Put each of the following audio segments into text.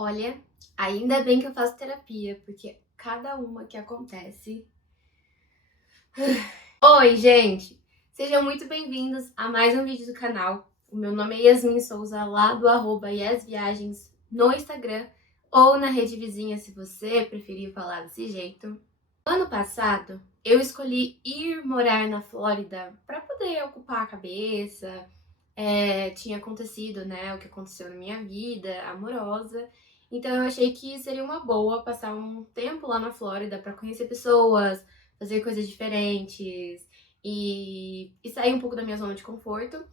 Olha, ainda bem que eu faço terapia, porque cada uma que acontece. Oi, gente! Sejam muito bem-vindos a mais um vídeo do canal. O meu nome é Yasmin Souza, lá do @yasviagens no Instagram ou na rede vizinha, se você preferir falar desse jeito. Ano passado, eu escolhi ir morar na Flórida para poder ocupar a cabeça. Tinha acontecido, né, o que aconteceu na minha vida amorosa. Então eu achei que seria uma boa passar um tempo lá na Flórida para conhecer pessoas, fazer coisas diferentes e sair um pouco da minha zona de conforto.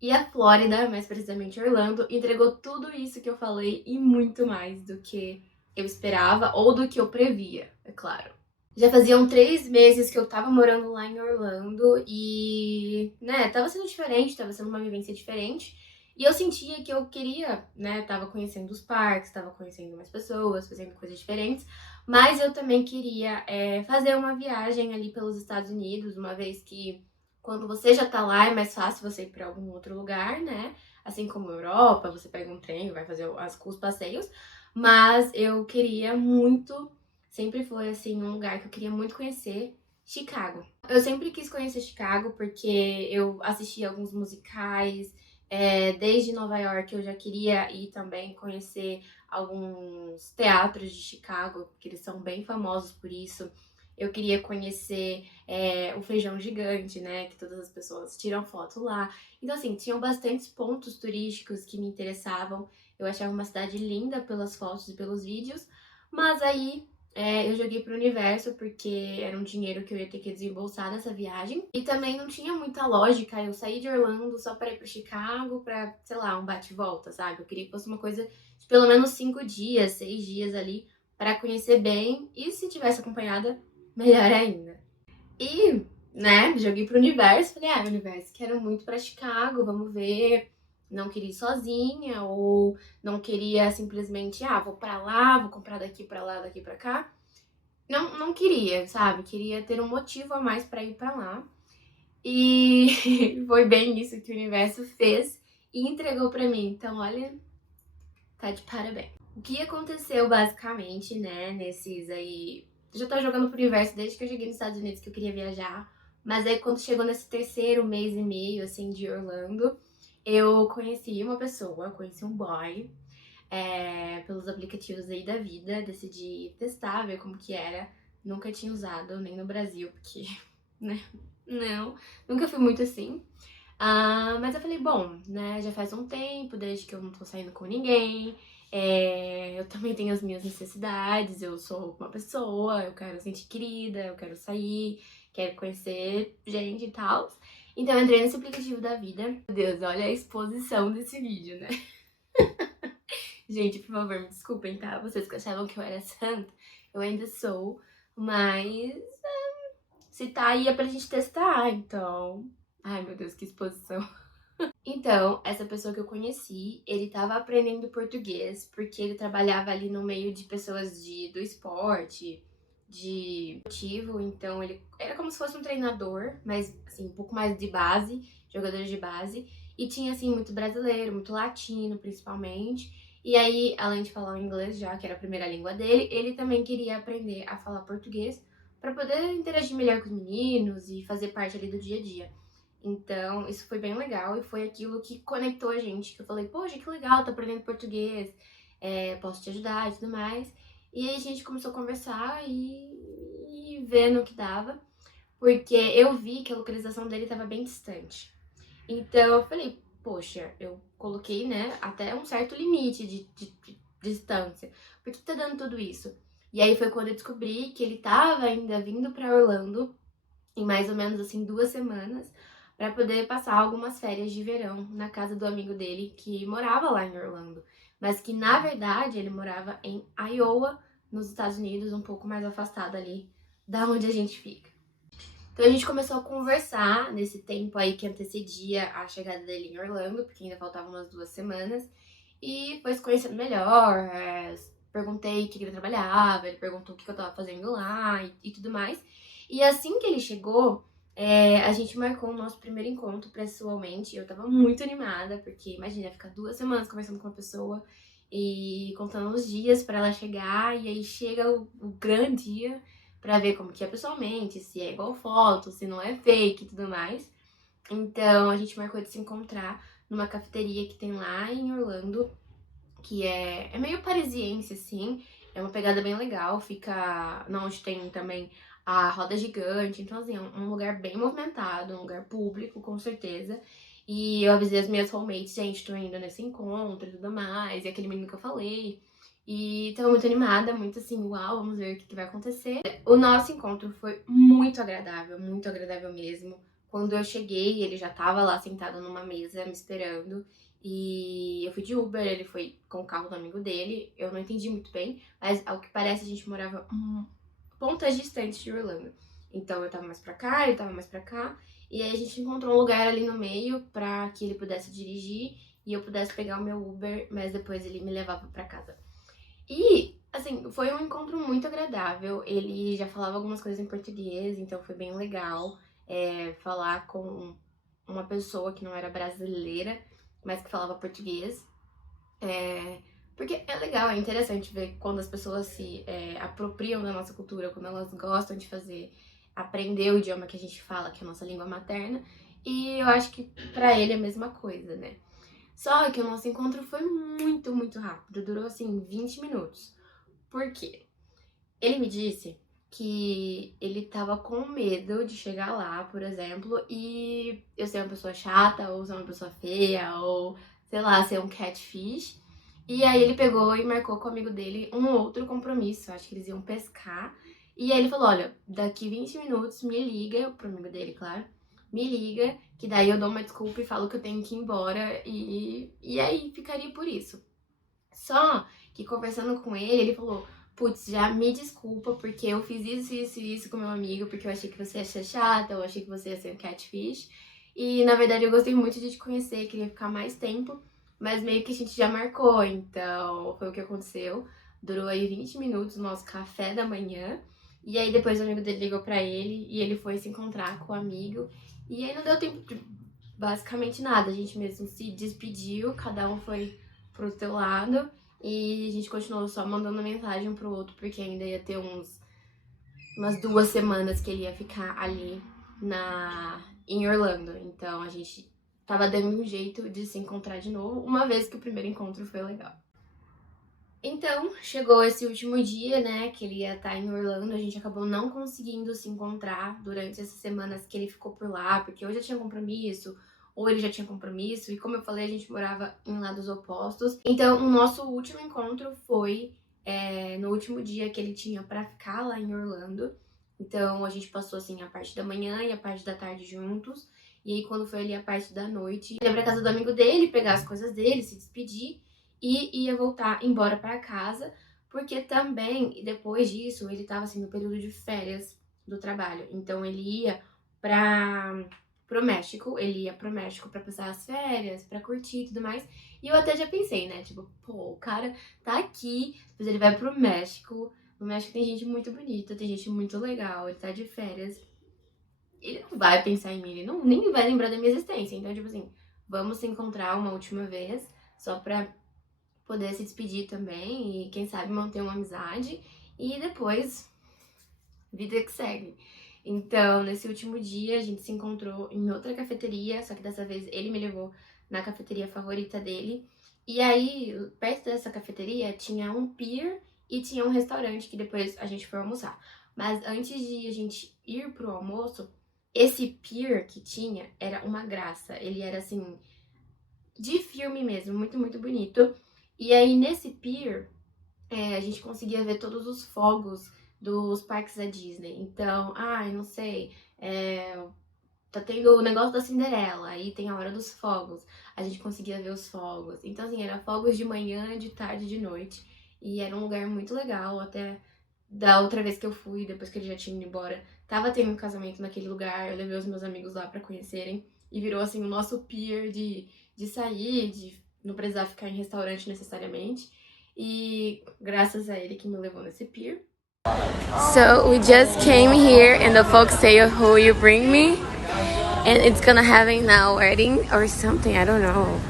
E a Flórida, mais precisamente Orlando, entregou tudo isso que eu falei e muito mais do que eu esperava ou do que eu previa, é claro. Já faziam 3 meses que eu tava morando lá em Orlando e, né, tava sendo diferente, tava sendo uma vivência diferente. E eu sentia que eu queria, né, tava conhecendo os parques, tava conhecendo mais pessoas, fazendo coisas diferentes. Mas eu também queria fazer uma viagem ali pelos Estados Unidos, uma vez que quando você já tá lá é mais fácil você ir pra algum outro lugar, né? Assim como a Europa, você pega um trem, vai fazer os passeios. Mas eu queria muito. Sempre foi, assim, um lugar que eu queria muito conhecer, Chicago. Eu sempre quis conhecer Chicago porque eu assisti alguns musicais, desde Nova York eu já queria ir também conhecer alguns teatros de Chicago, porque eles são bem famosos por isso. Eu queria conhecer o Feijão Gigante, né, que todas as pessoas tiram foto lá. Então, assim, tinham bastantes pontos turísticos que me interessavam. Eu achava uma cidade linda pelas fotos e pelos vídeos, mas aí eu joguei pro universo porque era um dinheiro que eu ia ter que desembolsar nessa viagem. E também não tinha muita lógica eu sair de Orlando só para ir pra Chicago pra, sei lá, um bate e volta, sabe? Eu queria que fosse uma coisa de pelo menos 5 dias, 6 dias ali para conhecer bem. E se tivesse acompanhada, melhor ainda. E, né, joguei pro universo. Falei, universo, quero muito pra Chicago, vamos ver. Não queria ir sozinha, ou não queria simplesmente, vou pra lá, vou comprar daqui pra lá, daqui pra cá. Não, não queria, sabe? Queria ter um motivo a mais pra ir pra lá. E foi bem isso que o universo fez e entregou pra mim. Então, olha, tá de parabéns. O que aconteceu basicamente, né, nesses aí. Eu já tô jogando pro universo desde que eu cheguei nos Estados Unidos que eu queria viajar. Mas aí quando chegou nesse terceiro mês e meio, assim, de Orlando, eu conheci uma pessoa, conheci um boy, pelos aplicativos aí da vida, decidi testar, ver como que era. Nunca tinha usado, nem no Brasil, porque, né, não, nunca fui muito assim. Mas eu falei, bom, né, já faz um tempo desde que eu não tô saindo com ninguém, eu também tenho as minhas necessidades, eu sou uma pessoa, eu quero sentir querida, eu quero sair, quero conhecer gente e tal. Então eu entrei nesse aplicativo da vida. Meu Deus, olha a exposição desse vídeo, né? Gente, por favor, me desculpem, tá? Vocês que achavam que eu era santa, eu ainda sou, mas se tá aí é pra gente testar, então. Ai, meu Deus, que exposição. Então, essa pessoa que eu conheci, ele tava aprendendo português, porque ele trabalhava ali no meio de pessoas do esporte, de motivo, então ele era como se fosse um treinador, mas assim, um pouco mais de base, jogadores de base, e tinha assim muito brasileiro, muito latino, principalmente. E aí, além de falar o inglês já, que era a primeira língua dele, ele também queria aprender a falar português para poder interagir melhor com os meninos e fazer parte ali do dia a dia. Então, isso foi bem legal e foi aquilo que conectou a gente, que eu falei, poxa, que legal, tô aprendendo português, posso te ajudar e tudo mais. E aí a gente começou a conversar e ver no que dava, porque eu vi que a localização dele estava bem distante. Então eu falei, poxa, eu coloquei, né, até um certo limite de distância. Por que tá dando tudo isso? E aí foi quando eu descobri que ele tava ainda vindo pra Orlando em mais ou menos assim 2 semanas para poder passar algumas férias de verão na casa do amigo dele que morava lá em Orlando, mas que na verdade ele morava em Iowa, nos Estados Unidos, um pouco mais afastado ali da onde a gente fica. Então a gente começou a conversar nesse tempo aí que antecedia a chegada dele em Orlando, porque ainda faltavam umas 2 semanas, e foi se conhecendo melhor. Perguntei o que ele trabalhava, ele perguntou o que eu tava fazendo lá e tudo mais. E assim que ele chegou, a gente marcou o nosso primeiro encontro pessoalmente. Eu tava muito animada, porque imagina, ficar 2 semanas conversando com uma pessoa e contando os dias pra ela chegar, e aí chega o grande dia pra ver como que é pessoalmente, se é igual foto, se não é fake e tudo mais. Então a gente marcou de se encontrar numa cafeteria que tem lá em Orlando, que é meio parisiense, assim, é uma pegada bem legal, fica onde tem também a roda gigante, então assim, é um lugar bem movimentado, um lugar público, com certeza. E eu avisei as minhas roommates, gente, tô indo nesse encontro e tudo mais, e aquele menino que eu falei. E tava muito animada, muito assim, uau, vamos ver o que vai acontecer. O nosso encontro foi muito agradável mesmo. Quando eu cheguei, ele já tava lá sentado numa mesa me esperando. E eu fui de Uber, ele foi com o carro do amigo dele. Eu não entendi muito bem, mas ao que parece a gente morava pontas distantes de Orlando. Então eu tava mais pra cá, ele tava mais pra cá. E aí a gente encontrou um lugar ali no meio pra que ele pudesse dirigir e eu pudesse pegar o meu Uber, mas depois ele me levava pra casa. E, assim, foi um encontro muito agradável. Ele já falava algumas coisas em português, então foi bem legal falar com uma pessoa que não era brasileira, mas que falava português. Porque é legal, é interessante ver quando as pessoas se apropriam da nossa cultura, quando elas gostam de aprender o idioma que a gente fala, que é a nossa língua materna. E eu acho que pra ele é a mesma coisa, né? Só que o nosso encontro foi muito rápido, durou assim 20 minutos. Por quê? Ele me disse que ele tava com medo de chegar lá, por exemplo, e eu ser uma pessoa chata, ou ser uma pessoa feia, ou sei lá, ser um catfish. E aí ele pegou e marcou com o amigo dele um outro compromisso, acho que eles iam pescar. E aí ele falou, olha, daqui 20 minutos me liga, pro amigo dele, claro, me liga, que daí eu dou uma desculpa e falo que eu tenho que ir embora, e aí ficaria por isso. Só que conversando com ele falou, putz, já me desculpa, porque eu fiz isso com meu amigo, porque eu achei que você ia ser chata, eu achei que você ia ser um catfish. E na verdade eu gostei muito de te conhecer, queria ficar mais tempo, mas meio que a gente já marcou, então foi o que aconteceu. Durou aí 20 minutos o nosso café da manhã. E aí depois o amigo dele ligou pra ele e ele foi se encontrar com o amigo. E aí não deu tempo de basicamente nada, a gente mesmo se despediu, cada um foi pro seu lado. E a gente continuou só mandando mensagem um pro outro, porque ainda ia ter umas 2 semanas que ele ia ficar ali em Orlando. Então a gente tava dando um jeito de se encontrar de novo, uma vez que o primeiro encontro foi legal. Então, chegou esse último dia, né, que ele ia estar em Orlando, a gente acabou não conseguindo se encontrar durante essas semanas que ele ficou por lá, porque eu já tinha compromisso, ou ele já tinha compromisso, e como eu falei, a gente morava em lados opostos. Então, o nosso último encontro foi no último dia que ele tinha pra ficar lá em Orlando. Então, a gente passou, assim, a parte da manhã e a parte da tarde juntos. E aí, quando foi ali a parte da noite, ia pra casa do amigo dele, pegar as coisas dele, se despedir e ia voltar embora pra casa, porque também, depois disso, ele tava assim no período de férias do trabalho. Então ele ia pro México, ele ia pro México pra passar as férias, pra curtir e tudo mais. E eu até já pensei, né, tipo, pô, o cara tá aqui, depois ele vai pro México. No México tem gente muito bonita, tem gente muito legal, ele tá de férias. Ele não vai pensar em mim, ele nem vai lembrar da minha existência. Então, tipo assim, vamos se encontrar uma última vez, só pra poder se despedir também e, quem sabe, manter uma amizade. E depois, vida que segue. Então, nesse último dia, a gente se encontrou em outra cafeteria, só que dessa vez ele me levou na cafeteria favorita dele. E aí, perto dessa cafeteria, tinha um pier e tinha um restaurante que depois a gente foi almoçar. Mas antes de a gente ir pro almoço, esse pier que tinha era uma graça. Ele era, assim, de filme mesmo, muito bonito. E aí, nesse pier, a gente conseguia ver todos os fogos dos parques da Disney. Então, não sei, tá tendo o negócio da Cinderela, aí tem a hora dos fogos. A gente conseguia ver os fogos. Então, assim, era fogos de manhã, de tarde, de noite. E era um lugar muito legal, até da outra vez que eu fui, depois que ele já tinha ido embora, tava tendo um casamento naquele lugar, eu levei os meus amigos lá pra conhecerem. E virou, assim, o nosso pier de sair, de não precisar ficar em restaurante necessariamente. E graças a ele que me levou nesse pier. So we just came here and the folks say who you bring me. And it's gonna have a now wedding or something, I don't know.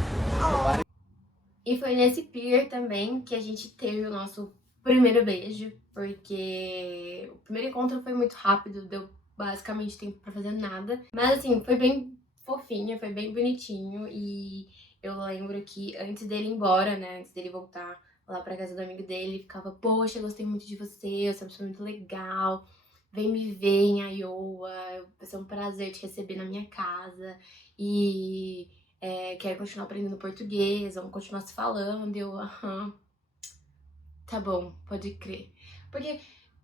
E foi nesse pier também que a gente teve o nosso primeiro beijo, porque o primeiro encontro foi muito rápido, deu basicamente tempo pra fazer nada. Mas assim, foi bem fofinho, foi bem bonitinho. E eu lembro que antes dele ir embora, né, antes dele voltar lá pra casa do amigo dele, ele ficava, poxa, eu gostei muito de você, você é uma pessoa muito legal, vem me ver em Iowa, vai ser um prazer te receber na minha casa. E quero continuar aprendendo português, vamos continuar se falando. E eu, aham, tá bom, pode crer. Porque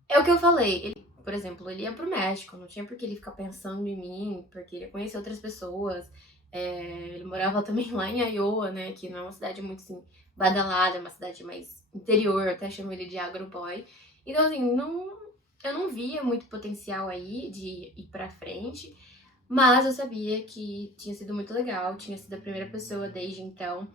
é o que eu falei, ele, por exemplo, ele ia pro México, não tinha por que ele ficar pensando em mim, porque ele ia conhecer outras pessoas. Ele morava também lá em Iowa, né, que não é uma cidade muito, assim, badalada, é uma cidade mais interior, eu até chamo ele de agroboy. Então, assim, eu não via muito potencial aí de ir pra frente, mas eu sabia que tinha sido muito legal, tinha sido a primeira pessoa desde então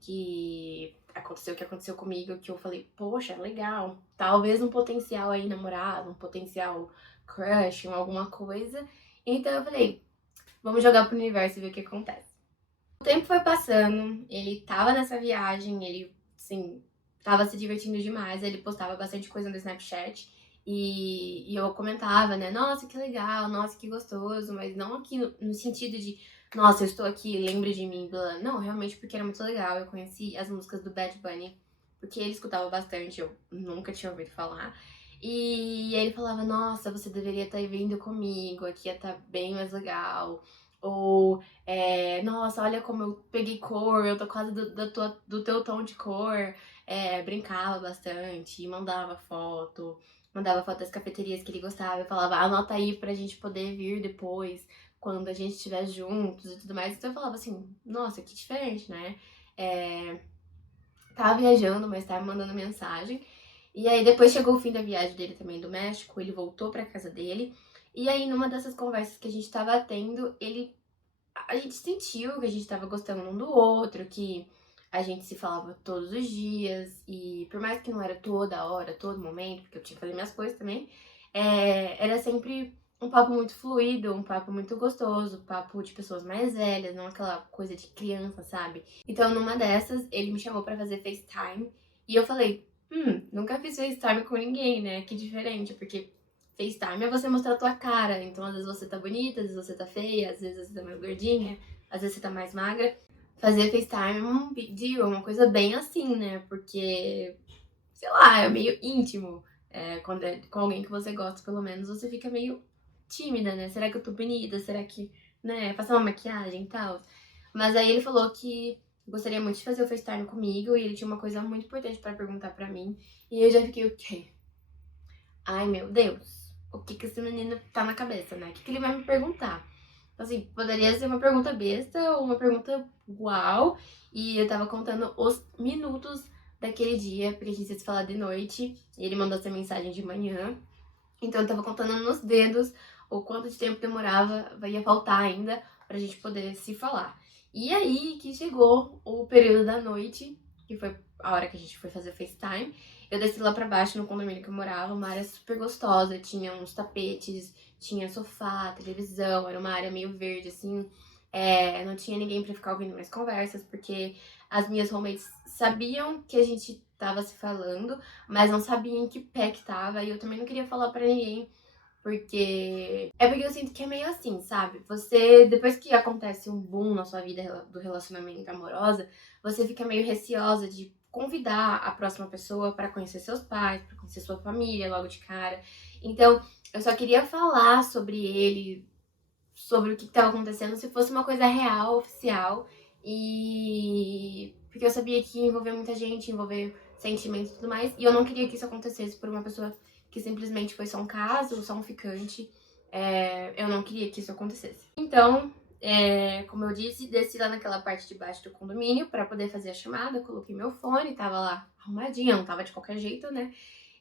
que aconteceu o que aconteceu comigo, que eu falei, poxa, legal, talvez um potencial aí namorado, um potencial crush, alguma coisa. Então eu falei, vamos jogar pro universo e ver o que acontece. O tempo foi passando, ele tava nessa viagem, ele, assim, tava se divertindo demais, ele postava bastante coisa no Snapchat. E eu comentava, né? Nossa, que legal, nossa, que gostoso, mas não aqui no sentido de, nossa, eu estou aqui, lembre de mim, blá. Não, realmente porque era muito legal. Eu conheci as músicas do Bad Bunny, porque ele escutava bastante, eu nunca tinha ouvido falar. E ele falava, nossa, você deveria estar vindo comigo, aqui ia estar bem mais legal. Ou, nossa, olha como eu peguei cor, eu tô quase do teu tom de cor. Brincava bastante, mandava foto das cafeterias que ele gostava, eu falava, anota aí pra gente poder vir depois, quando a gente estiver juntos e tudo mais. Então eu falava assim, nossa, que diferente, né? É, tava viajando, mas tava mandando mensagem. E aí depois chegou o fim da viagem dele também do México, ele voltou pra casa dele. E aí numa dessas conversas que a gente tava tendo, a gente sentiu que a gente tava gostando um do outro, que a gente se falava todos os dias, e por mais que não era toda hora, todo momento, porque eu tinha que fazer minhas coisas também, era sempre um papo muito fluido, um papo muito gostoso, papo de pessoas mais velhas, não aquela coisa de criança, sabe? Então, numa dessas, ele me chamou pra fazer FaceTime, e eu falei, nunca fiz FaceTime com ninguém, né? Que diferente, porque FaceTime é você mostrar a tua cara. Então, às vezes você tá bonita, às vezes você tá feia, às vezes você tá mais gordinha, às vezes você tá mais magra. Fazer FaceTime é um big deal, é uma coisa bem assim, né? Porque, sei lá, é meio íntimo. Quando é com alguém que você gosta, pelo menos, você fica meio tímida, né? Será que eu tô bonita? Será que, né, passar uma maquiagem e tal? Mas aí ele falou que gostaria muito de fazer o FaceTime comigo e ele tinha uma coisa muito importante pra perguntar pra mim. E eu já fiquei, o quê? Ai, meu Deus, o que que esse menino tá na cabeça, né? O que que ele vai me perguntar? Assim, poderia ser uma pergunta besta ou uma pergunta uau. E eu tava contando os minutos daquele dia, porque a gente ia se falar de noite. E ele mandou essa mensagem de manhã. Então eu tava contando nos dedos o quanto de tempo demorava, ia faltar ainda pra gente poder se falar. E aí que chegou o período da noite, que foi a hora que a gente foi fazer FaceTime. Eu desci lá pra baixo no condomínio que eu morava, uma área super gostosa, tinha uns tapetes, tinha sofá, televisão, era uma área meio verde, assim. Não tinha ninguém pra ficar ouvindo minhas conversas, porque as minhas roommates sabiam que a gente tava se falando, mas não sabia em que pé que tava, e eu também não queria falar pra ninguém, porque eu sinto que é meio assim, sabe? Você, depois que acontece um boom na sua vida do relacionamento amorosa, você fica meio receosa de convidar a próxima pessoa pra conhecer seus pais, pra conhecer sua família logo de cara. Então, eu só queria falar sobre ele, sobre o que estava acontecendo, se fosse uma coisa real, oficial. E porque eu sabia que ia envolver muita gente, envolver sentimentos e tudo mais, e eu não queria que isso acontecesse por uma pessoa que simplesmente foi só um caso, só um ficante. Eu não queria que isso acontecesse. Então, como eu disse, desci lá naquela parte de baixo do condomínio para poder fazer a chamada, coloquei meu fone, tava lá arrumadinha, não tava de qualquer jeito, né?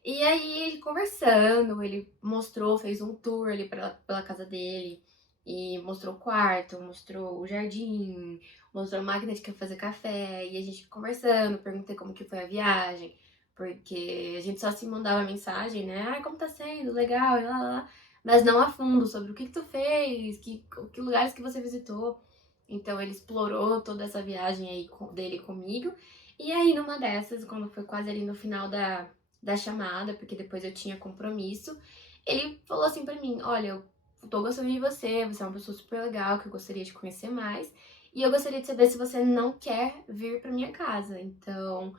E aí, ele conversando, ele mostrou, fez um tour ali pela casa dele, e mostrou o quarto, mostrou o jardim, mostrou a máquina de fazer café, e a gente conversando, perguntei como que foi a viagem, porque a gente só se mandava mensagem, né? Ai, como tá sendo? Legal, e lá, lá, lá. Mas não a fundo sobre o que que tu fez, que lugares que você visitou. Então ele explorou toda essa viagem aí dele comigo. E aí, numa dessas, quando foi quase ali no final da chamada, porque depois eu tinha compromisso, ele falou assim pra mim: Olha, eu tô gostando de você, você é uma pessoa super legal, que eu gostaria de conhecer mais, e eu gostaria de saber se você não quer vir pra minha casa. Então,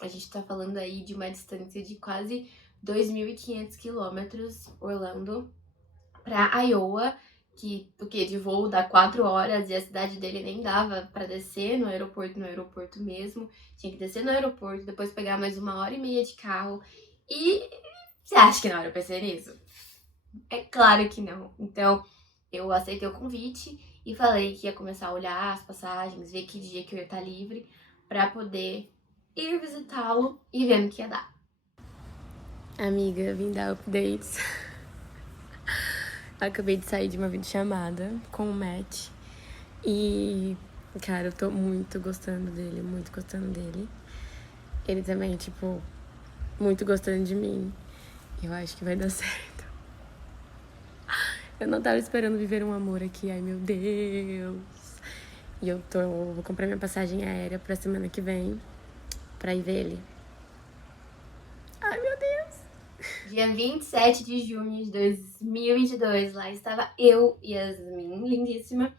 a gente tá falando aí de uma distância de quase 2.500 quilômetros, Orlando, pra Iowa, que o quê? De voo dá 4 horas e a cidade dele nem dava pra descer no aeroporto mesmo. Tinha que descer no aeroporto, depois pegar mais 1h30 de carro. E você acha que não era pra ser nisso? É claro que não. Então, eu aceitei o convite e falei que ia começar a olhar as passagens, ver que dia que eu ia estar livre pra poder ir visitá-lo e ver no que ia dar. Amiga, vim dar updates. Acabei de sair de uma videochamada com o Matt. E, cara, eu tô muito gostando dele, muito gostando dele. Ele também, tipo, muito gostando de mim. Eu acho que vai dar certo. Eu não tava esperando viver um amor aqui, ai meu Deus. E vou comprar minha passagem aérea pra semana que vem pra ir ver ele. Ai meu Deus. Dia 27 de junho de 2022, lá estava eu, Yasmin, lindíssima,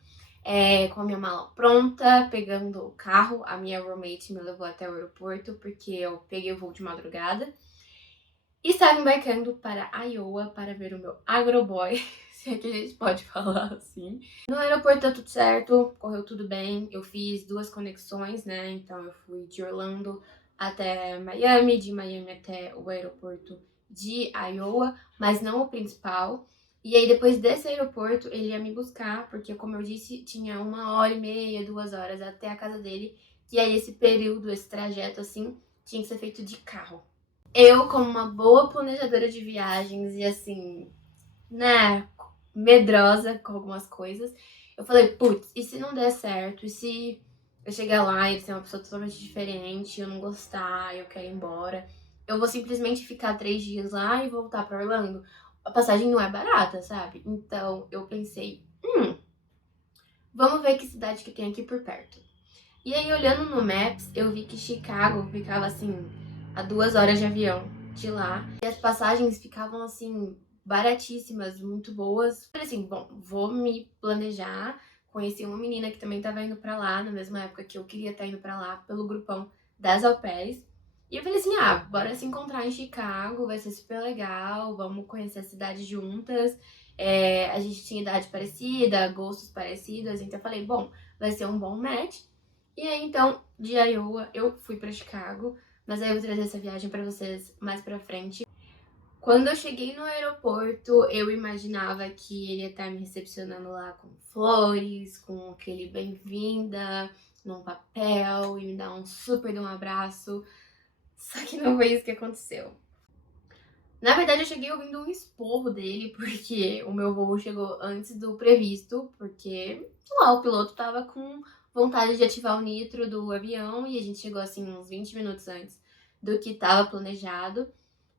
com a minha mala pronta, pegando o carro. A minha roommate me levou até o aeroporto, porque eu peguei o voo de madrugada. E estava embarcando para Iowa para ver o meu agroboy, se é que a gente pode falar assim. No aeroporto deu tudo certo, correu tudo bem. Eu fiz 2 conexões, né? Então eu fui de Orlando até Miami, de Miami até o aeroporto de Iowa, mas não o principal. E aí depois desse aeroporto ele ia me buscar, porque como eu disse, tinha 1h30, 2 horas até a casa dele. E aí esse período, esse trajeto assim, tinha que ser feito de carro. Eu, como uma boa planejadora de viagens e assim, né, medrosa com algumas coisas, eu falei, putz, e se não der certo? E se eu chegar lá e ele ser uma pessoa totalmente diferente, eu não gostar, eu quero ir embora? Eu vou simplesmente ficar 3 dias lá e voltar pra Orlando? A passagem não é barata, sabe? Então eu pensei, vamos ver que cidade que tem aqui por perto. E aí, olhando no Maps, eu vi que Chicago ficava assim, a 2 horas de avião de lá. E as passagens ficavam assim, baratíssimas, muito boas. Falei assim, bom, vou me planejar. Conheci uma menina que também tava indo pra lá, na mesma época que eu queria estar indo pra lá, pelo grupão das au pairs. E eu falei assim, bora se encontrar em Chicago, vai ser super legal, vamos conhecer a cidade juntas. A gente tinha idade parecida, gostos parecidos, então eu falei, bom, vai ser um bom match. E aí, então, de Iowa, eu fui pra Chicago, mas aí eu vou trazer essa viagem pra vocês mais pra frente. Quando eu cheguei no aeroporto, eu imaginava que ele ia estar me recepcionando lá com flores, com aquele bem-vinda, num papel, e me dar um super de um abraço. Só que não foi isso que aconteceu. Na verdade, eu cheguei ouvindo um esporro dele, porque o meu voo chegou antes do previsto, porque, sei lá, o piloto tava com vontade de ativar o nitro do avião e a gente chegou assim uns 20 minutos antes do que tava planejado.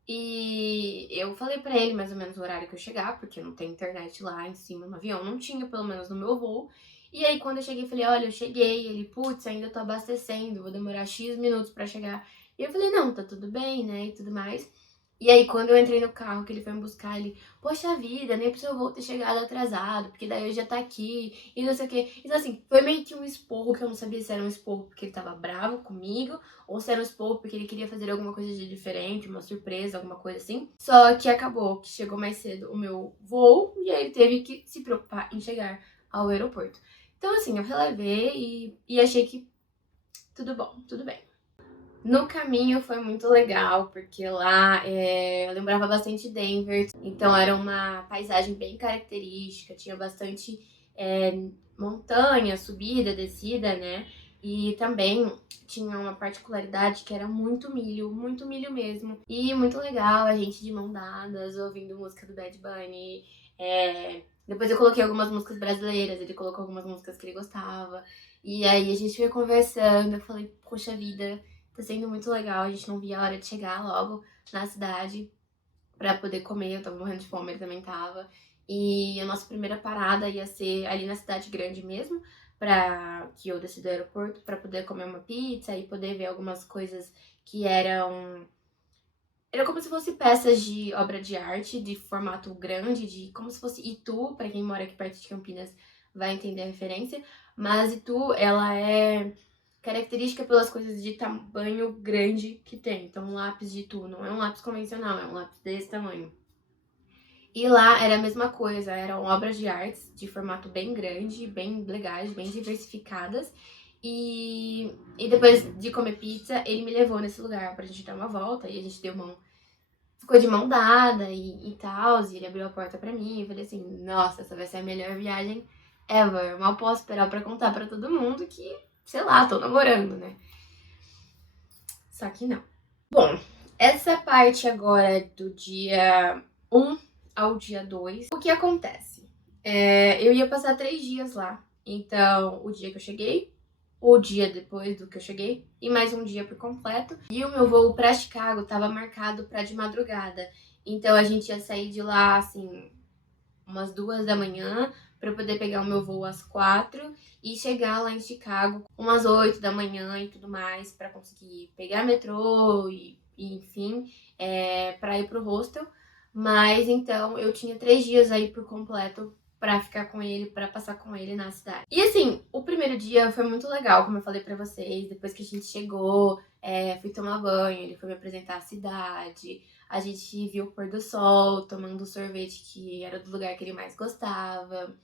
E eu falei pra ele mais ou menos o horário que eu chegar, porque não tem internet lá em cima no avião, não tinha, pelo menos no meu voo. E aí, quando eu cheguei, eu falei, olha, eu cheguei. Ele, putz, ainda tô abastecendo, vou demorar X minutos pra chegar. E eu falei, não, tá tudo bem, né, e tudo mais. E aí, quando eu entrei no carro, que ele foi me buscar, ele, poxa vida, nem pro seu voo ter chegado atrasado, porque daí eu já tá aqui, e não sei o quê. Então, assim, foi meio que um esporro, que eu não sabia se era um esporro porque ele tava bravo comigo, ou se era um esporro porque ele queria fazer alguma coisa de diferente, uma surpresa, alguma coisa assim. Só que acabou que chegou mais cedo o meu voo, e aí ele teve que se preocupar em chegar ao aeroporto. Então, assim, eu relevei e achei que tudo bom, tudo bem. No caminho foi muito legal, porque lá eu lembrava bastante Denver, então era uma paisagem bem característica, tinha bastante montanha, subida, descida, né? E também tinha uma particularidade que era muito milho mesmo. E muito legal, a gente de mão dadas, ouvindo música do Bad Bunny. Depois eu coloquei algumas músicas brasileiras, ele colocou algumas músicas que ele gostava. E aí a gente foi conversando, eu falei, poxa vida, tá sendo muito legal, a gente não via a hora de chegar logo na cidade pra poder comer, eu tava morrendo de fome, ele também tava. E a nossa primeira parada ia ser ali na cidade grande mesmo, que eu desci do aeroporto para poder comer uma pizza e poder ver algumas coisas que eram como se fosse peças de obra de arte, de formato grande, de como se fosse Itu, para quem mora aqui perto de Campinas vai entender a referência, mas Itu, ela é característica pelas coisas de tamanho grande que tem. Então, um lápis de Itu não é um lápis convencional, é um lápis desse tamanho. E lá era a mesma coisa, eram obras de artes de formato bem grande, bem legais, bem diversificadas. E depois de comer pizza, ele me levou nesse lugar pra gente dar uma volta e a gente ficou de mão dada e tal. E ele abriu a porta pra mim e eu falei assim: nossa, essa vai ser a melhor viagem ever. Eu mal posso esperar pra contar pra todo mundo que, sei lá, tô namorando, né? Só que não. Bom, essa parte agora do dia 1 ao dia 2, o que acontece? Eu ia passar 3 dias lá. Então, o dia que eu cheguei, o dia depois do que eu cheguei e mais um dia por completo. E o meu voo pra Chicago tava marcado pra de madrugada. Então, a gente ia sair de lá, assim, umas 2 da manhã pra poder pegar o meu voo às 4 e chegar lá em Chicago umas 8 da manhã e tudo mais pra conseguir pegar metrô e enfim, pra ir pro hostel. Mas então eu tinha 3 dias aí por completo pra ficar com ele, pra passar com ele na cidade. E assim, o primeiro dia foi muito legal, como eu falei pra vocês. Depois que a gente chegou, fui tomar banho, ele foi me apresentar a cidade. A gente viu o pôr do sol, tomando sorvete que era do lugar que ele mais gostava.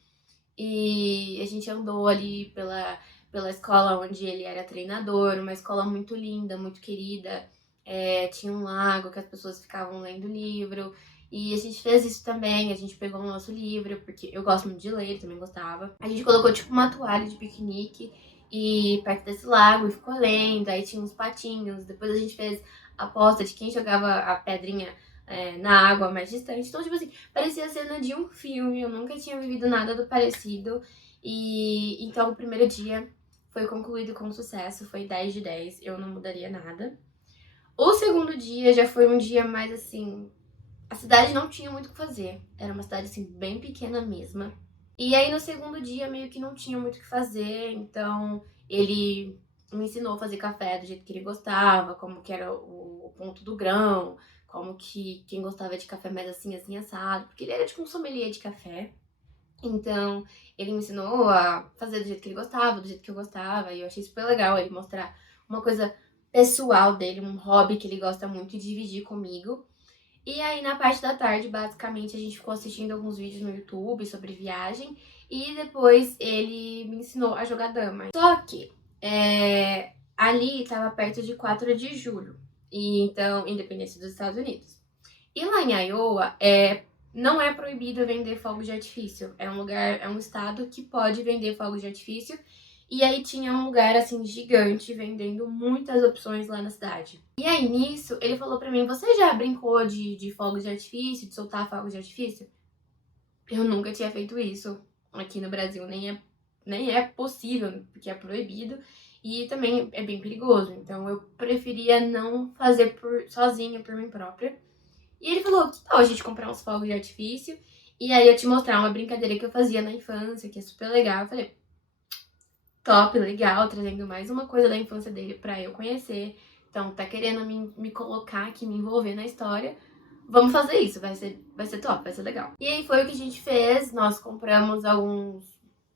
E a gente andou ali pela escola onde ele era treinador, uma escola muito linda, muito querida. Tinha um lago que as pessoas ficavam lendo livro. E a gente fez isso também, a gente pegou o nosso livro, porque eu gosto muito de ler, ele também gostava. A gente colocou tipo uma toalha de piquenique e perto desse lago e ficou lendo, aí tinha uns patinhos. Depois a gente fez a aposta de quem jogava a pedrinha na água mais distante. Então, tipo assim, parecia a cena de um filme, eu nunca tinha vivido nada do parecido. E então o primeiro dia foi concluído com sucesso, foi 10 de 10, eu não mudaria nada. O segundo dia já foi um dia mais assim, a cidade não tinha muito o que fazer, era uma cidade assim bem pequena mesmo. E aí no segundo dia meio que não tinha muito o que fazer, então ele me ensinou a fazer café do jeito que ele gostava, como que era o ponto do grão, como que quem gostava de café mais assim assado, porque ele era tipo um sommelier de café. Então, ele me ensinou a fazer do jeito que ele gostava, do jeito que eu gostava, e eu achei super legal ele mostrar uma coisa pessoal dele, um hobby que ele gosta muito e dividir comigo. E aí, na parte da tarde, basicamente, a gente ficou assistindo alguns vídeos no YouTube sobre viagem e depois ele me ensinou a jogar dama. Só que ali estava perto de 4 de julho, e então, independência dos Estados Unidos. E lá em Iowa, não é proibido vender fogos de artifício. É um estado que pode vender fogos de artifício. E aí tinha um lugar, assim, gigante, vendendo muitas opções lá na cidade. E aí, nisso, ele falou pra mim, você já brincou de fogos de artifício, de soltar fogos de artifício? Eu nunca tinha feito isso aqui no Brasil, nem é possível, porque é proibido. E também é bem perigoso, então eu preferia não fazer sozinha, por mim própria. E ele falou, que tal a gente comprar uns fogos de artifício? E aí eu te mostrar uma brincadeira que eu fazia na infância, que é super legal. Eu falei, top, legal, trazendo mais uma coisa da infância dele pra eu conhecer. Então, tá querendo me colocar aqui, me envolver na história. Vamos fazer isso, vai ser top, vai ser legal. E aí foi o que a gente fez, nós compramos alguns...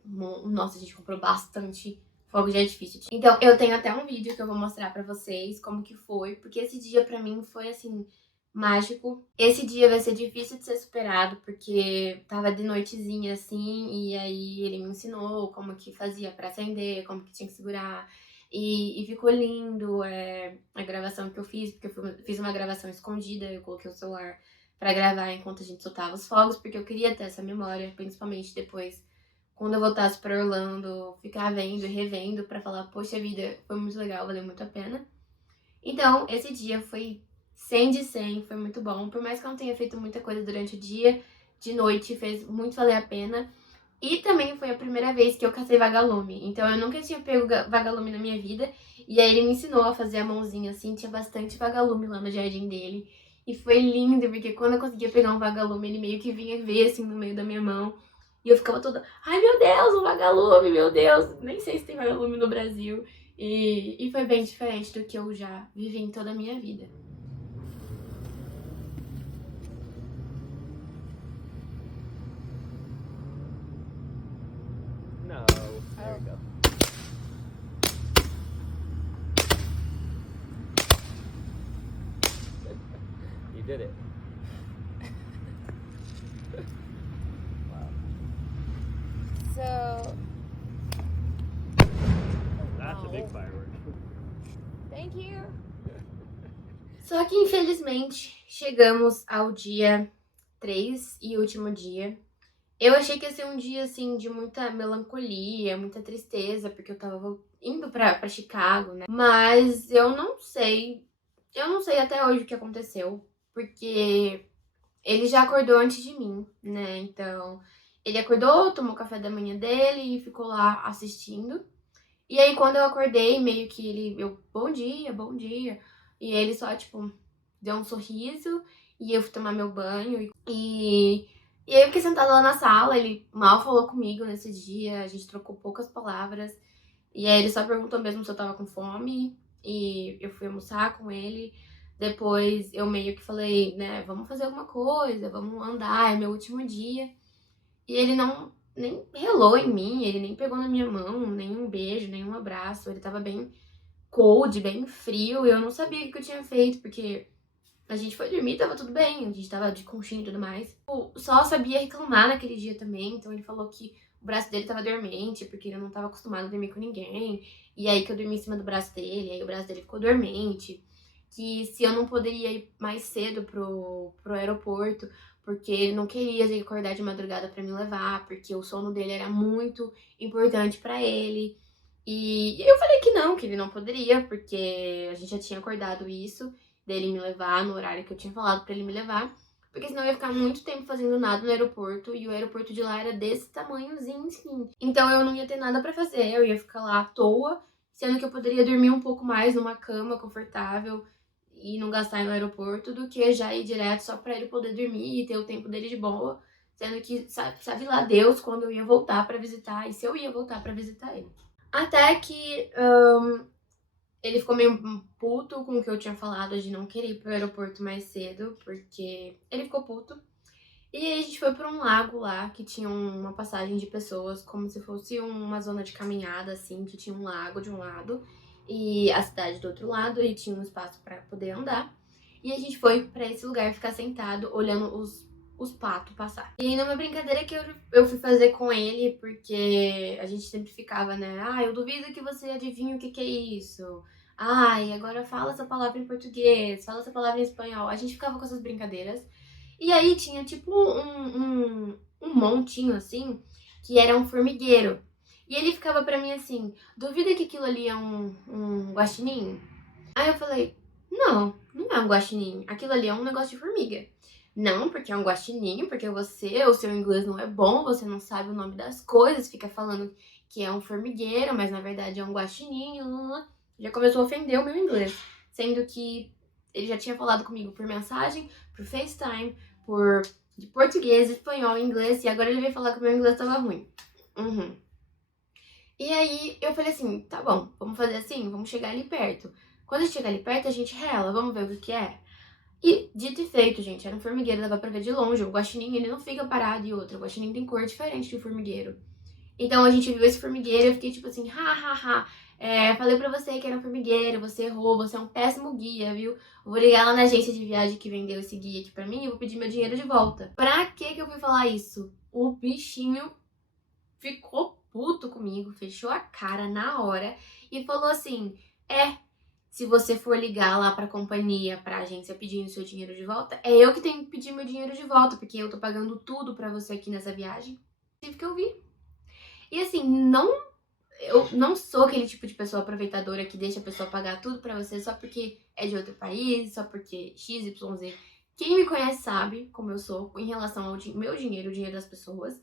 Nossa, a gente comprou bastante fogos de artifício. Então, eu tenho até um vídeo que eu vou mostrar pra vocês como que foi, porque esse dia pra mim foi, assim, mágico. Esse dia vai ser difícil de ser superado, porque tava de noitezinha, assim, e aí ele me ensinou como que fazia pra acender, como que tinha que segurar. E ficou lindo a gravação que eu fiz, porque eu fiz uma gravação escondida, eu coloquei o celular pra gravar enquanto a gente soltava os fogos, porque eu queria ter essa memória, principalmente depois, quando eu voltasse pra Orlando, ficar vendo e revendo pra falar, poxa vida, foi muito legal, valeu muito a pena. Então, esse dia foi 100 de 100, foi muito bom. Por mais que eu não tenha feito muita coisa durante o dia, de noite fez muito valer a pena. E também foi a primeira vez que eu cacei vagalume. Então eu nunca tinha pego vagalume na minha vida. E aí ele me ensinou a fazer a mãozinha assim, tinha bastante vagalume lá no jardim dele. E foi lindo, porque quando eu conseguia pegar um vagalume, ele meio que vinha ver assim no meio da minha mão. E eu ficava toda, ai meu Deus, um vagalume, meu Deus. Nem sei se tem vagalume no Brasil. E foi bem diferente do que eu já vivi em toda a minha vida. No, there you go. You did it. Wow. So, That's a big Oh. firework. thank you. Só que infelizmente chegamos ao dia 3 e último dia. Eu achei que ia ser um dia assim de muita melancolia, muita tristeza, porque eu tava indo pra Chicago, né? Mas eu não sei. Eu não sei até hoje o que aconteceu, porque ele já acordou antes de mim, né? Então, ele acordou, tomou o café da manhã dele e ficou lá assistindo. E aí, quando eu acordei, meio que bom dia, bom dia. E ele só, tipo, deu um sorriso e eu fui tomar meu banho. E aí eu fiquei sentada lá na sala, ele mal falou comigo nesse dia, a gente trocou poucas palavras. E aí ele só perguntou mesmo se eu tava com fome e eu fui almoçar com ele. Depois eu meio que falei, né, vamos fazer alguma coisa, vamos andar, é meu último dia. E ele não nem relou em mim, ele nem pegou na minha mão, nem um beijo, nem um abraço. Ele tava bem cold, bem frio, e eu não sabia o que eu tinha feito, porque a gente foi dormir, tava tudo bem, a gente tava de conchinha e tudo mais. O Sol sabia reclamar naquele dia também, então ele falou que o braço dele tava dormente, porque ele não tava acostumado a dormir com ninguém. E aí que eu dormi em cima do braço dele, aí o braço dele ficou dormente. Que se eu não poderia ir mais cedo pro aeroporto, porque ele não queria acordar de madrugada pra me levar, porque o sono dele era muito importante pra ele. E eu falei que ele não poderia, porque a gente já tinha acordado isso dele me levar no horário que eu tinha falado pra ele me levar, porque senão eu ia ficar muito tempo fazendo nada no aeroporto e o aeroporto de lá era desse tamanhozinho, assim. Então eu não ia ter nada pra fazer, eu ia ficar lá à toa, sendo que eu poderia dormir um pouco mais numa cama confortável e não gastar no aeroporto do que já ir direto só pra ele poder dormir e ter o tempo dele de boa, sendo que sabe lá Deus quando eu ia voltar pra visitar e se eu ia voltar pra visitar ele. Até que ele ficou meio puto com o que eu tinha falado de não querer ir pro aeroporto mais cedo, porque ele ficou puto. E aí a gente foi pra um lago lá, que tinha uma passagem de pessoas, como se fosse uma zona de caminhada, assim, que tinha um lago de um lado e a cidade do outro lado, e tinha um espaço pra poder andar. E a gente foi pra esse lugar ficar sentado, olhando os patos passar. E aí numa brincadeira que eu fui fazer com ele, porque a gente sempre ficava, né? Ah, eu duvido que você adivinhe o que que é isso. Ai, agora fala essa palavra em português, fala essa palavra em espanhol. A gente ficava com essas brincadeiras. E aí tinha tipo um montinho assim, que era um formigueiro. E ele ficava pra mim assim, duvida que aquilo ali é um guaxinim? Aí eu falei, não, não é um guaxinim, aquilo ali é um negócio de formiga. Não, porque é um guaxinim, porque o seu inglês não é bom, você não sabe o nome das coisas, fica falando que é um formigueiro, mas na verdade é um guaxinim. Já começou a ofender o meu inglês, sendo que ele já tinha falado comigo por mensagem, por FaceTime, de português, espanhol, inglês, e agora ele veio falar que o meu inglês tava ruim. Uhum. E aí eu falei assim, tá bom, vamos fazer assim, vamos chegar ali perto. Quando a gente chegar ali perto, a gente rela, vamos ver o que que é. E dito e feito, gente, era um formigueiro, dava pra ver de longe. O guaxinim, ele não fica parado e outra. O guaxinim tem cor diferente do formigueiro. Então a gente viu esse formigueiro e eu fiquei tipo assim, ha, ha, ha. Falei pra você que era um formigueiro, você errou, você é um péssimo guia, viu? Eu vou ligar lá na agência de viagem que vendeu esse guia aqui pra mim e vou pedir meu dinheiro de volta. Pra que eu fui falar isso? O bichinho ficou puto comigo, fechou a cara na hora e falou assim: se você for ligar lá pra companhia, pra agência pedindo seu dinheiro de volta, é eu que tenho que pedir meu dinheiro de volta, porque eu tô pagando tudo pra você aqui nessa viagem. Tive que ouvir. E assim, eu não sou aquele tipo de pessoa aproveitadora que deixa a pessoa pagar tudo pra você só porque é de outro país, só porque XYZ. Quem me conhece sabe como eu sou em relação ao meu dinheiro, o dinheiro das pessoas.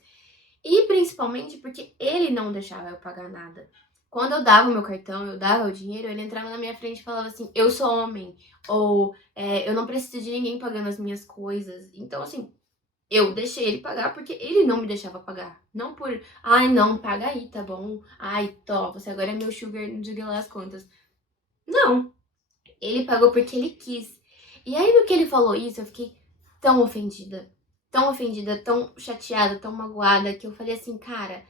E principalmente porque ele não deixava eu pagar nada. Quando eu dava o meu cartão, eu dava o dinheiro, ele entrava na minha frente e falava assim, eu sou homem. Ou eu não preciso de ninguém pagando as minhas coisas. Então, assim, Eu deixei ele pagar porque ele não me deixava pagar. Não por, ai, não, paga aí, tá bom? Ai, tó, você agora é meu sugar, não diga lá as contas. Não, ele pagou porque ele quis. E aí, no que ele falou isso, eu fiquei tão ofendida, tão chateada, tão magoada, que eu falei assim, cara,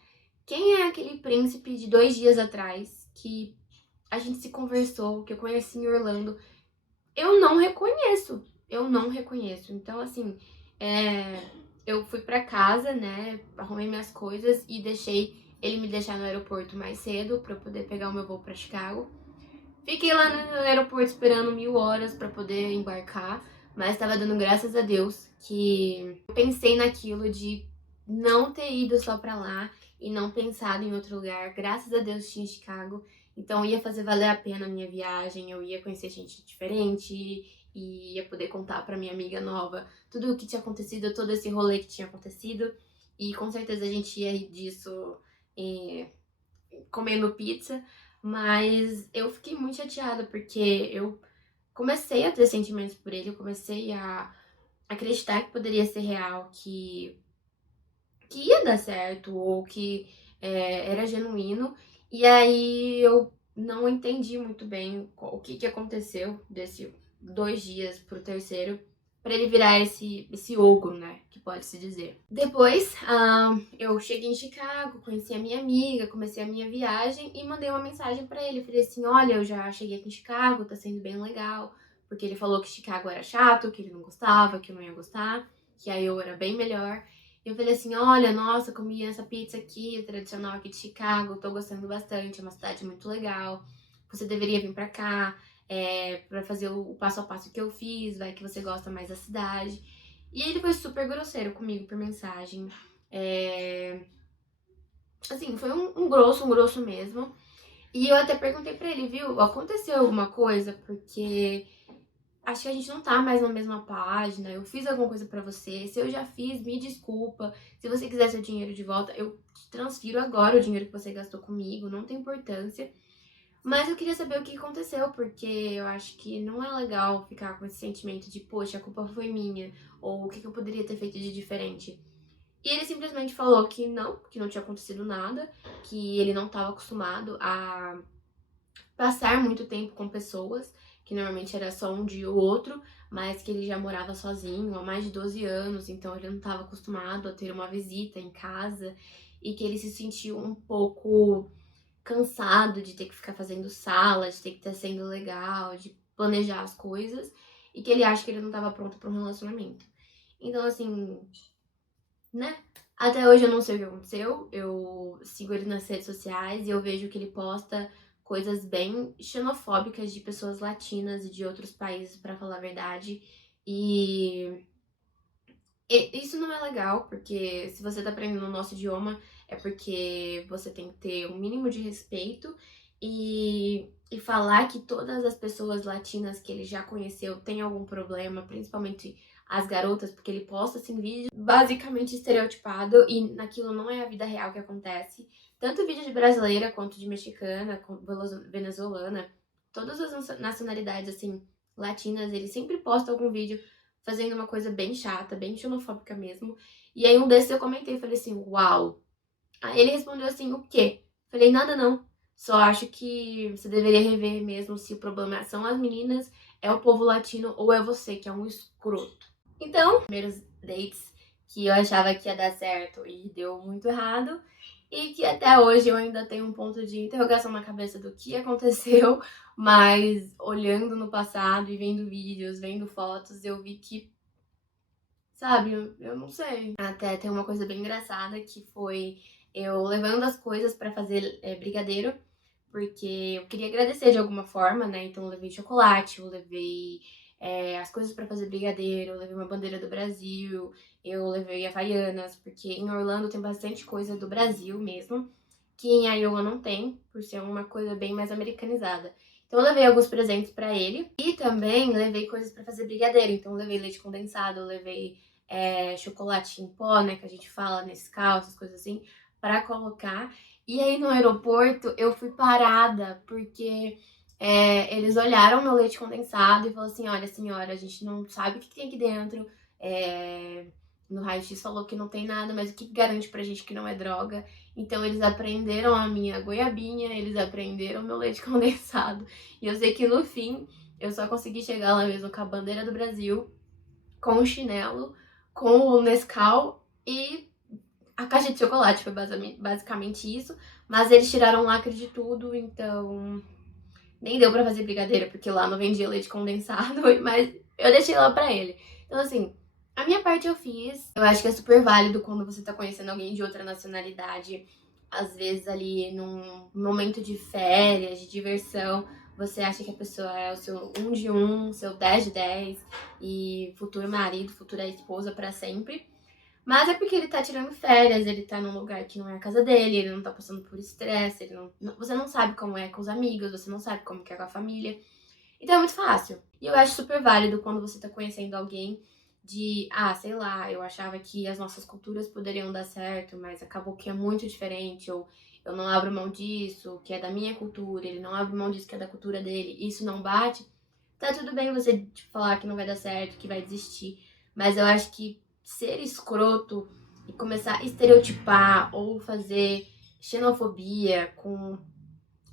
quem é aquele príncipe de 2 dias atrás que a gente se conversou, que eu conheci em Orlando? Eu não reconheço. Eu não reconheço. Então, assim, eu fui pra casa, né? Arrumei minhas coisas e deixei ele me deixar no aeroporto mais cedo pra eu poder pegar o meu voo pra Chicago. Fiquei lá no aeroporto esperando 1000 horas pra poder embarcar, mas tava dando graças a Deus que eu pensei naquilo de não ter ido só pra lá e não pensado em outro lugar. Graças a Deus tinha Chicago, então ia fazer valer a pena a minha viagem, eu ia conhecer gente diferente e ia poder contar pra minha amiga nova tudo o que tinha acontecido, todo esse rolê que tinha acontecido. E com certeza a gente ia rir disso comendo pizza, mas eu fiquei muito chateada porque eu comecei a ter sentimentos por ele, eu comecei a acreditar que poderia ser real, que ia dar certo ou que era genuíno. E aí eu não entendi muito bem o que aconteceu desse 2 dias pro terceiro pra ele virar esse ogro, né? Que pode se dizer. Depois, eu cheguei em Chicago, conheci a minha amiga, comecei a minha viagem e mandei uma mensagem pra ele. Falei assim: olha, eu já cheguei aqui em Chicago, tá sendo bem legal. Porque ele falou que Chicago era chato, que ele não gostava, que eu não ia gostar, que aí eu era bem melhor. E eu falei assim: olha, nossa, comi essa pizza aqui, tradicional aqui de Chicago, tô gostando bastante, é uma cidade muito legal. Você deveria vir pra cá, pra fazer o passo a passo que eu fiz, vai que você gosta mais da cidade. E ele foi super grosseiro comigo por mensagem. É, assim, foi um grosso mesmo. E eu até perguntei pra ele, viu, aconteceu alguma coisa? Porque acho que a gente não tá mais na mesma página. Eu fiz alguma coisa pra você. Se eu já fiz, me desculpa. Se você quiser seu dinheiro de volta, eu te transfiro agora o dinheiro que você gastou comigo. Não tem importância. Mas eu queria saber o que aconteceu, porque eu acho que não é legal ficar com esse sentimento de, poxa, a culpa foi minha. Ou o que eu poderia ter feito de diferente. E ele simplesmente falou que não tinha acontecido nada, que ele não estava acostumado a passar muito tempo com pessoas, que normalmente era só um dia ou outro, mas que ele já morava sozinho há mais de 12 anos, então ele não estava acostumado a ter uma visita em casa e que ele se sentiu um pouco cansado de ter que ficar fazendo sala, de ter que estar sendo legal, de planejar as coisas e que ele acha que ele não estava pronto para um relacionamento. Então, assim, né? Até hoje eu não sei o que aconteceu. Eu sigo ele nas redes sociais e eu vejo que ele posta coisas bem xenofóbicas de pessoas latinas e de outros países, pra falar a verdade. E isso não é legal, porque se você tá aprendendo o nosso idioma, é porque você tem que ter um mínimo de respeito e falar que todas as pessoas latinas que ele já conheceu têm algum problema, principalmente as garotas, porque ele posta assim vídeo basicamente estereotipado e naquilo não é a vida real que acontece. Tanto vídeo de brasileira quanto de mexicana, venezuelana, todas as nacionalidades assim latinas, ele sempre posta algum vídeo fazendo uma coisa bem chata, bem xenofóbica mesmo. E aí um desses eu comentei, falei assim, uau. Aí ele respondeu assim, o quê? Falei, nada não. Só acho que você deveria rever mesmo se o problema são as meninas, é o povo latino ou é você, que é um escroto. Então, primeiros dates que eu achava que ia dar certo e deu muito errado. E que até hoje eu ainda tenho um ponto de interrogação na cabeça do que aconteceu, mas olhando no passado e vendo vídeos, vendo fotos, eu vi que, sabe, eu não sei. Até tem uma coisa bem engraçada que foi eu levando as coisas pra fazer brigadeiro, porque eu queria agradecer de alguma forma, né? Então eu levei chocolate, eu levei as coisas pra fazer brigadeiro, eu levei uma bandeira do Brasil, eu levei havaianas, porque em Orlando tem bastante coisa do Brasil mesmo, que em Iowa não tem, por ser uma coisa bem mais americanizada. Então eu levei alguns presentes pra ele e também levei coisas pra fazer brigadeiro. Então eu levei leite condensado, eu levei chocolate em pó, né, que a gente fala nesse essas coisas assim, pra colocar. E aí no aeroporto eu fui parada porque eles olharam meu leite condensado e falaram assim: olha, senhora, a gente não sabe o que tem aqui dentro. no raio-x falou que não tem nada, mas o que garante pra gente que não é droga? Então eles apreenderam a minha goiabinha, eles apreenderam o meu leite condensado. E eu sei que no fim eu só consegui chegar lá mesmo com a bandeira do Brasil, com o chinelo, com o Nescau e a caixa de chocolate. Foi basicamente isso. Mas eles tiraram o lacre de tudo, então nem deu pra fazer brigadeiro, porque lá não vendia leite condensado, mas eu deixei lá pra ele. Então, assim, a minha parte eu fiz. Eu acho que é super válido quando você tá conhecendo alguém de outra nacionalidade. Às vezes ali num momento de férias, de diversão, você acha que a pessoa é o seu 1 de 1, seu 10 de 10 e futuro marido, futura esposa pra sempre. Mas é porque ele tá tirando férias, ele tá num lugar que não é a casa dele, ele não tá passando por estresse, você não sabe como é com os amigos, você não sabe como que é com a família. Então é muito fácil. E eu acho super válido quando você tá conhecendo alguém de, sei lá, eu achava que as nossas culturas poderiam dar certo, mas acabou que é muito diferente, ou eu não abro mão disso, que é da minha cultura, ele não abre mão disso, que é da cultura dele, e isso não bate. Tá tudo bem você falar que não vai dar certo, que vai desistir, mas eu acho que ser escroto e começar a estereotipar ou fazer xenofobia com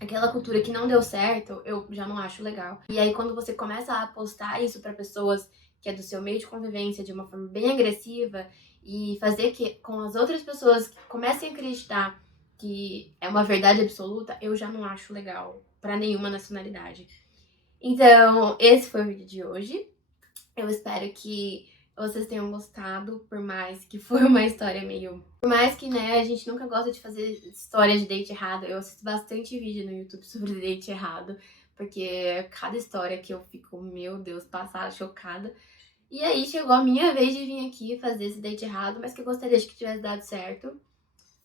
aquela cultura que não deu certo, eu já não acho legal. E aí quando você começa a postar isso pra pessoas que é do seu meio de convivência de uma forma bem agressiva e fazer que com as outras pessoas comecem a acreditar que é uma verdade absoluta, eu já não acho legal pra nenhuma nacionalidade. Então, esse foi o vídeo de hoje. Eu espero que vocês tenham gostado, por mais que foi uma história meio... Por mais que, né, a gente nunca gosta de fazer história de date errado. Eu assisto bastante vídeo no YouTube sobre date errado, porque cada história que eu fico, meu Deus, passada, chocada. E aí chegou a minha vez de vir aqui fazer esse date errado, mas que eu gostaria de que tivesse dado certo.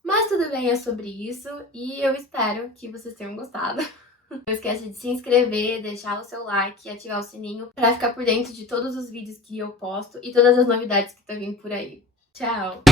Mas tudo bem, é sobre isso, e eu espero que vocês tenham gostado. Não esquece de se inscrever, deixar o seu like e ativar o sininho pra ficar por dentro de todos os vídeos que eu posto e todas as novidades que estão vindo por aí. Tchau!